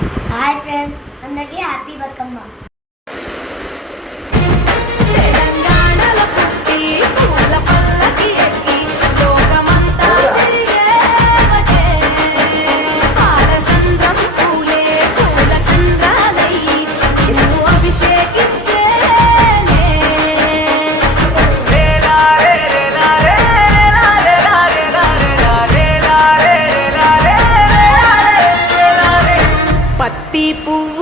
Hi friends, అందరికీ happy Bathukamma. తెలంగాణలో పుట్టి పూల పల్లకి ఎక్కి లోకమంతా తిరిగేవటే. పాలసంద్రం పూలే పూల సంద్రాలయ్యి నిన్ను అభిషేకించేనే. పత్తి పువ్వు